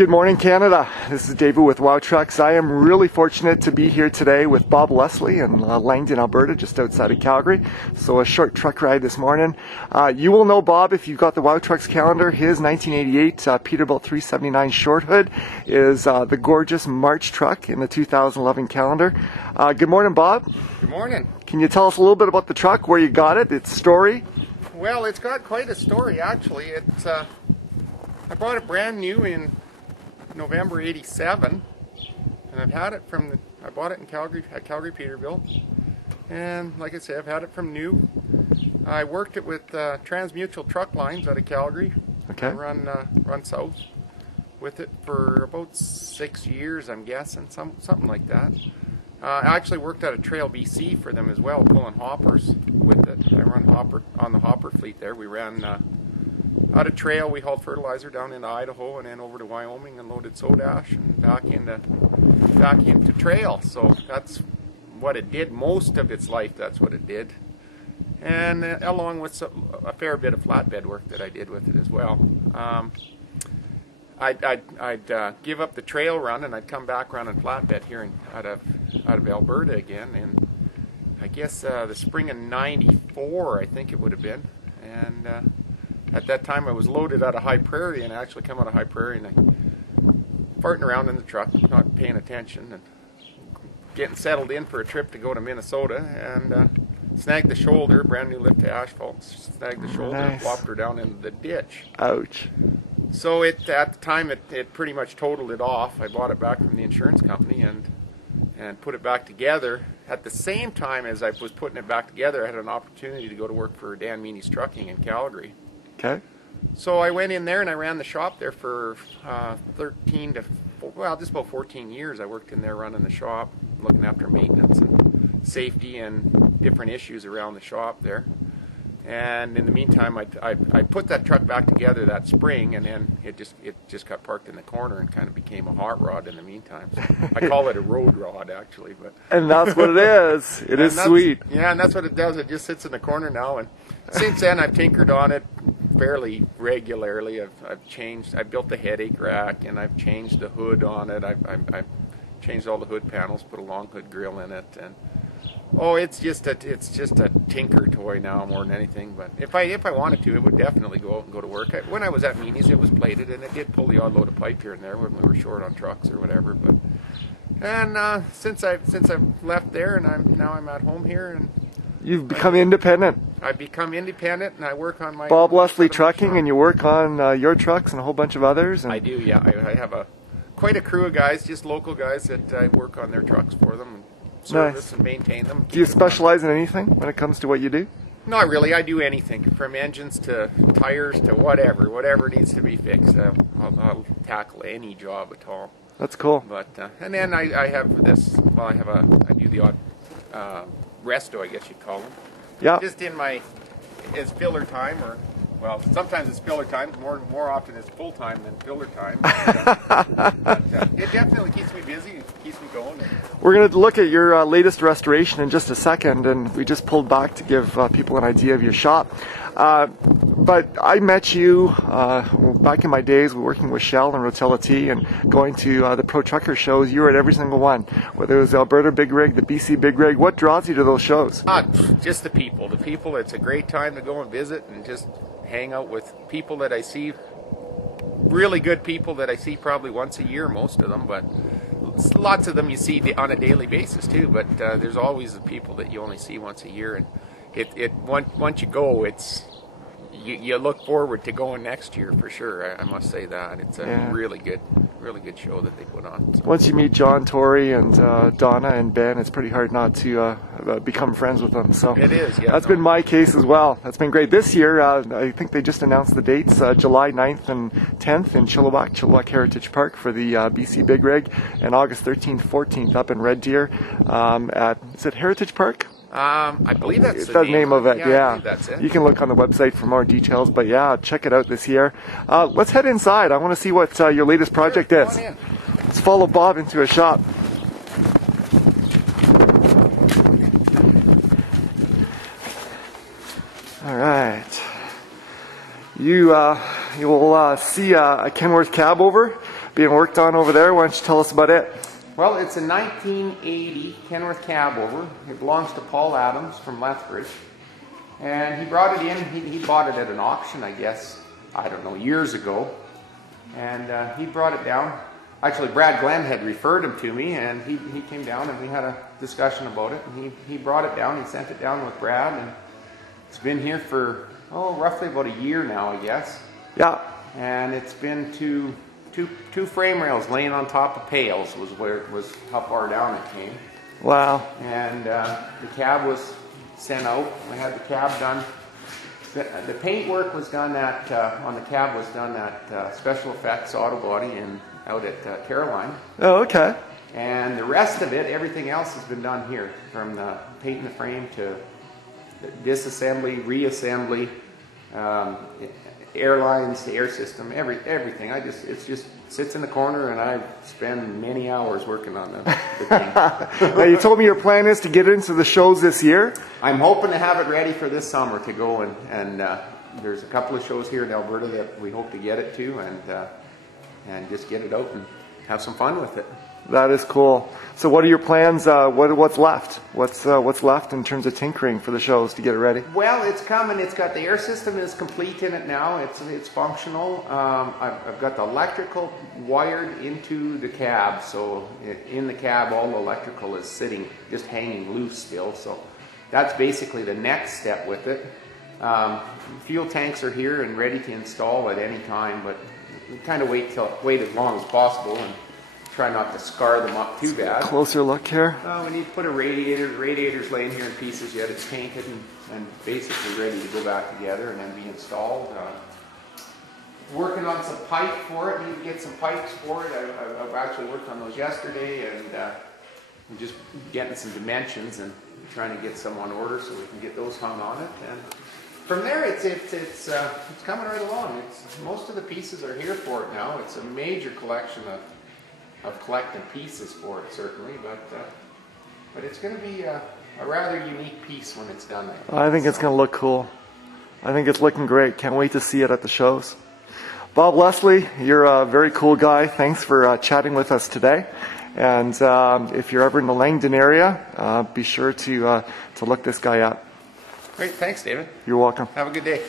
Good morning, Canada. This is David with Wowtrucks. I am really fortunate to be here today with Bob Leslie in Langdon, Alberta, just outside of Calgary. So a short truck ride this morning. You will know Bob if you've got the Wowtrucks calendar. His 1988 Peterbilt 379 short hood is the gorgeous March truck in the 2011 calendar. Good morning, Bob. Good morning. Can you tell us a little bit about the truck, where you got it, its story? Well, it's got quite a story, actually. It's I bought it brand new in November '87, and I've had it from I bought it in Calgary at Calgary Peterbilt, and like I say, I've had it from new. I worked it with Transmutual Truck Lines out of Calgary. Okay. I run south with it for about 6 years, I'm guessing, something like that. I actually worked out of Trail BC for them as well, pulling hoppers with it. I run on the hopper fleet there. We ran out of Trail, we hauled fertilizer down into Idaho and then over to Wyoming and loaded soda ash and back into Trail. So that's what it did most of its life. That's what it did, and along with a fair bit of flatbed work that I did with it as well. I'd give up the trail run and I'd come back running flatbed here out of Alberta again, and I guess the spring of '94, I think it would have been, and at that time I was loaded out of High Prairie, and I actually come out of High Prairie and I farting around in the truck, not paying attention, and getting settled in for a trip to go to Minnesota, and snagged the shoulder, brand new lift to asphalt, snagged the shoulder, Nice. and flopped her down into the ditch. Ouch. So at the time it pretty much totaled it off. I bought it back from the insurance company and put it back together. At the same time as I was putting it back together, I had an opportunity to go to work for Dan Meany's Trucking in Calgary. Okay. So I went in there and I ran the shop there for just about 14 years. I worked in there running the shop, looking after maintenance and safety and different issues around the shop there. And in the meantime, I put that truck back together that spring, and then it just got parked in the corner and kind of became a hot rod in the meantime. So I call it a road rod, actually. But And that's what it is. It is sweet. Yeah, and that's what it does. It just sits in the corner now. And since then, I've tinkered on it fairly regularly. I built the headache rack, and I've changed the hood on it. I've changed all the hood panels, put a long hood grill in it, and it's just a tinker toy now more than anything. But if I wanted to, it would definitely go out and go to work. When I was at Meany's, it was plated, and it did pull the odd load of pipe here and there when we were short on trucks or whatever. But since I've left there, and I'm at home here, and You've become independent. I've become independent, and I work on my Bob Leslie Trucking, and you work on your trucks and a whole bunch of others. And I do, yeah. I have quite a crew of guys, just local guys that I work on their trucks for them and service and maintain them. Do you specialize in anything when it comes to what you do? Not really. I do anything from engines to tires to whatever needs to be fixed. I'll tackle any job at all. That's cool. But and then I have this. Well, I do the odd resto, I guess you'd call them. Yeah. Just it's filler time, or well, sometimes it's filler time. More often it's full time than filler time. But it definitely keeps me busy. It keeps me going. We're going to look at your latest restoration in just a second, and we just pulled back to give people an idea of your shop. But I met you back in my days working with Shell and Rotella T and going to the Pro Trucker shows. You were at every single one, whether it was the Alberta Big Rig, the BC Big Rig. What draws you to those shows? Just the people. The people, it's a great time to go and visit and just hang out with people that I see, really good people that I see probably once a year, most of them, but lots of them you see on a daily basis too, but there's always the people that you only see once a year, and once you go, you look forward to going next year for sure. I must say that it's a really good show that they put on. So. Once you meet John, Tori, and Donna and Ben, it's pretty hard not to become friends with them. So it is. Yeah, that's been my case as well. That's been great. This year, I think they just announced the dates: July 9th and 10th in Chilliwack Heritage Park for the BC Big Rig, and August 13th, 14th up in Red Deer is it Heritage Park? I believe that's the name of it. Yeah. I believe that's it. You can look on the website for more details, but yeah, check it out this year. Let's head inside. I want to see what your latest project is. Let's follow Bob into a shop. All right. You you'll see a Kenworth cab over being worked on over there. Why don't you tell us about it? Well, it's a 1980 Kenworth cab over. It belongs to Paul Adams from Lethbridge. And he brought it in, he bought it at an auction, I guess, I don't know, years ago. And he brought it down. Actually, Brad Glenn had referred him to me, and he came down and we had a discussion about it. And he brought it down, he sent it down with Brad, and it's been here for, roughly about a year now, I guess. Yeah. And it's been two frame rails laying on top of pails was how far down it came. Wow. And the cab was sent out. We had the cab done. The paint work was done on the cab was done at Special Effects Auto Body out at Caroline. Oh, okay. And the rest of it, everything else has been done here, from the painting the frame to disassembly, reassembly, airlines, the air system, everything. It just sits in the corner, and I spend many hours working on the thing. Now, you told me your plan is to get into the shows this year. I'm hoping to have it ready for this summer to go, and there's a couple of shows here in Alberta that we hope to get it to, and just get it out and have some fun with it. That is cool. So what are your plans? What's left? What's left in terms of tinkering for the shows to get it ready? Well, it's coming. It's got the air system is complete in it now. It's functional. I've got the electrical wired into the cab. So in the cab, all the electrical is sitting, just hanging loose still. So that's basically the next step with it. Fuel tanks are here and ready to install at any time, but we kind of wait as long as possible and try not to scar them up too bad. Closer look here. We need to put a radiator. The radiator's laying here in pieces yet. It's painted and basically ready to go back together and then be installed. Working on some pipe for it. Need to get some pipes for it. I've actually worked on those yesterday, and I'm just getting some dimensions and trying to get some on order so we can get those hung on it. And from there, it's coming right along. Most of the pieces are here for it now. It's a major collection of collecting pieces for it, certainly, but it's going to be a rather unique piece when it's done. I think it's going to look cool. I think it's looking great. Can't wait to see it at the shows. Bob Leslie, you're a very cool guy. Thanks for chatting with us today. And if you're ever in the Langdon area, be sure to look this guy up. Great, thanks, David. You're welcome. Have a good day.